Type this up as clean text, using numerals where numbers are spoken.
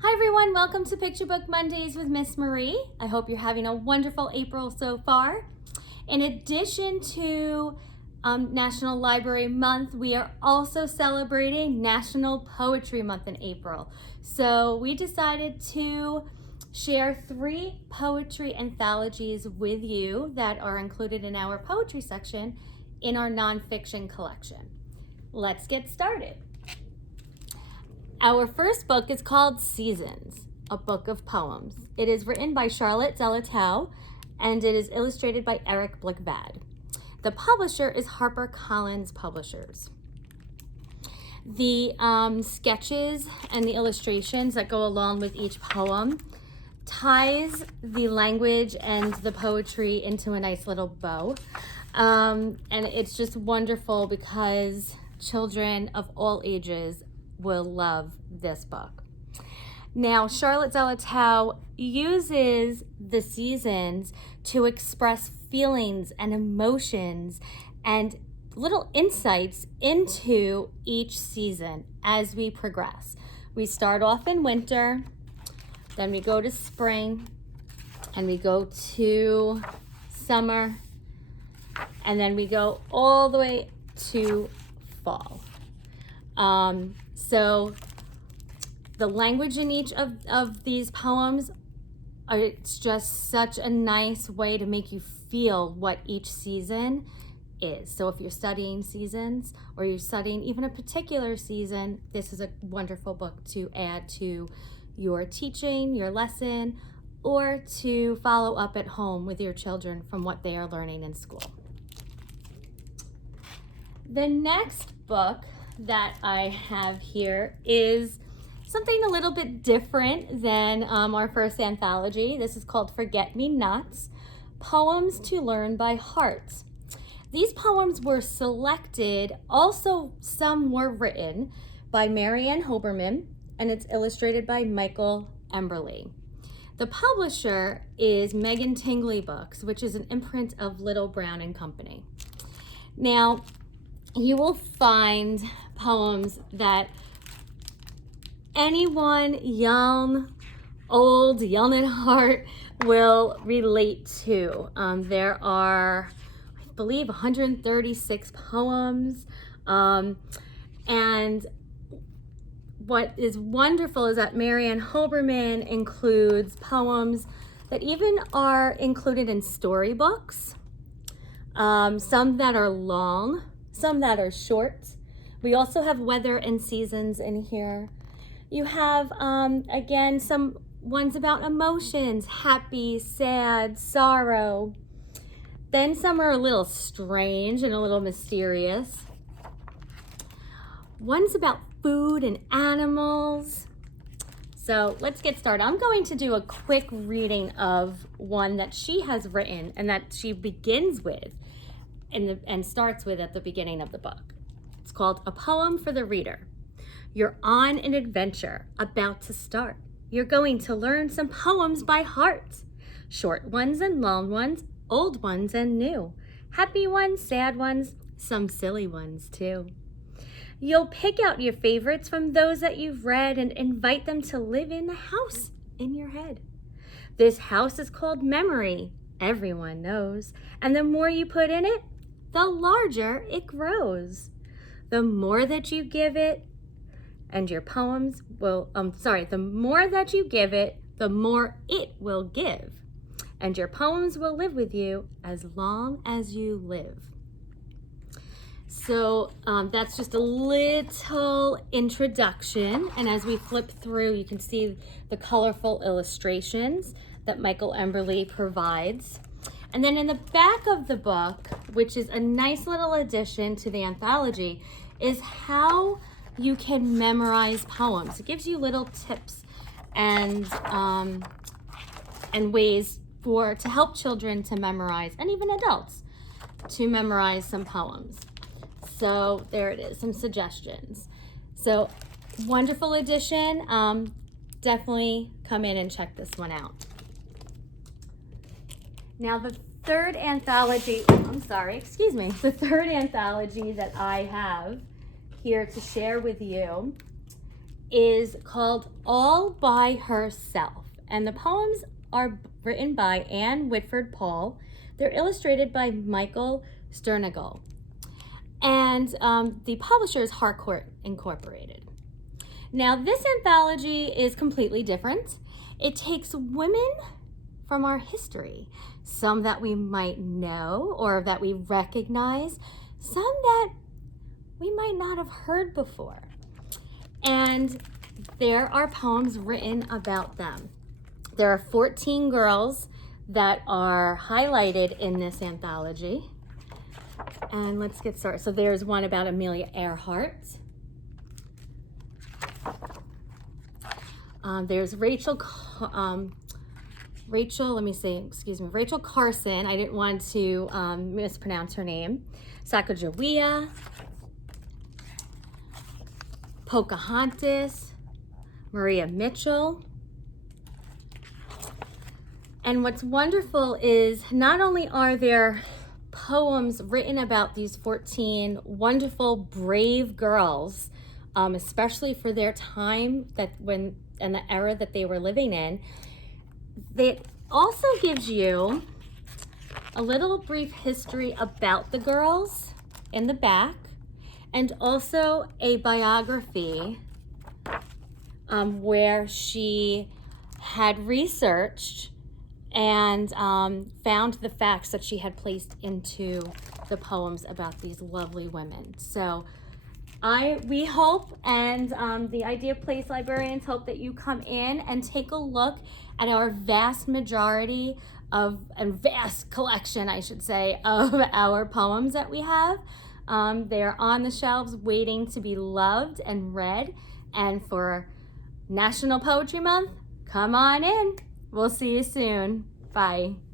Hi everyone, welcome to Picture Book Mondays with Miss Marie. I hope you're having a wonderful April so far. In addition to National Library Month, we are also celebrating National Poetry Month in April. So we decided to share 3 poetry anthologies with you that are included in our poetry section in our nonfiction collection. Let's get started. Our first book is called Seasons, a book of poems. It is written by Charlotte Zolotow and it is illustrated by Erik Blegvad. The publisher is HarperCollins Publishers. The sketches and the illustrations that go along with each poem ties the language and the poetry into a nice little bow. And it's just wonderful because children of all ages will love this book. Now, Charlotte Zolotow uses the seasons to express feelings and emotions and little insights into each season as we progress. We start off in winter, then we go to spring, and we go to summer, and then we go all the way to fall. So the language in each of these poems, it's just such a nice way to make you feel what each season is. So if you're studying seasons or you're studying even a particular season, this is a wonderful book to add to your teaching, your lesson, or to follow up at home with your children from what they are learning in school. The next book that I have here is something a little bit different than our first anthology. This is called Forget-Me-Nots, Poems to Learn by Heart. These poems were selected, also some were written by Hoberman, and it's illustrated by Michael Emberley. The publisher is Tingley Books, which is an imprint of Little Brown and Company. Now, you will find poems that anyone young, old, young at heart will relate to. There are, I believe, 136 poems. And what is wonderful is that Hoberman includes poems that even are included in storybooks, some that are long, some that are short. We also have weather and seasons in here. You have, again, some ones about emotions, happy, sad, sorrow. Then some are a little strange and a little mysterious. One's about food and animals. So let's get started. I'm going to do a quick reading of one that she has written and that she begins with and starts with at the beginning of the book. It's called A Poem for the Reader. You're on an adventure, about to start. You're going to learn some poems by heart. Short ones and long ones, old ones and new. Happy ones, sad ones, some silly ones too. You'll pick out your favorites from those that you've read and invite them to live in the house in your head. This house is called memory, everyone knows. And the more you put in it, the larger it grows. The more that you give it, and your poems will, the more that you give it, the more it will give. And your poems will live with you as long as you live. So that's just a little introduction. And as we flip through, you can see the colorful illustrations that Michael Emberley provides. And then in the back of the book, which is a nice little addition to the anthology, is how you can memorize poems. It gives you little tips and ways to help children to memorize, and even adults to memorize some poems. So there it is, some suggestions. So wonderful addition. Definitely come in and check this one out. Now the third anthology, the third anthology that I have here to share with you is called All by Herself. And the poems are written by Anne Whitford Paul. They're illustrated by Michael Steirnagle. And the publisher is Harcourt Incorporated. Now, this anthology is completely different. It takes women from our history, some that we might know or that we recognize, some that we might not have heard before. And there are poems written about them. There are 14 girls that are highlighted in this anthology. And let's get started. So there's one about Amelia Earhart. There's Rachel Carson. I didn't want to mispronounce her name. Sacagawea. Pocahontas. Maria Mitchell. And what's wonderful is not only are there poems written about these 14 wonderful, brave girls, especially for their time and the era that they were living in, it also gives you a little brief history about the girls in the back, and also a biography where she had researched and found the facts that she had placed into the poems about these lovely women. So we hope, and the Idea Place librarians hope, that you come in and take a look at our vast collection, I should say, of our poems that we have. They're on the shelves waiting to be loved and read. And for National Poetry Month, come on in. We'll see you soon. Bye.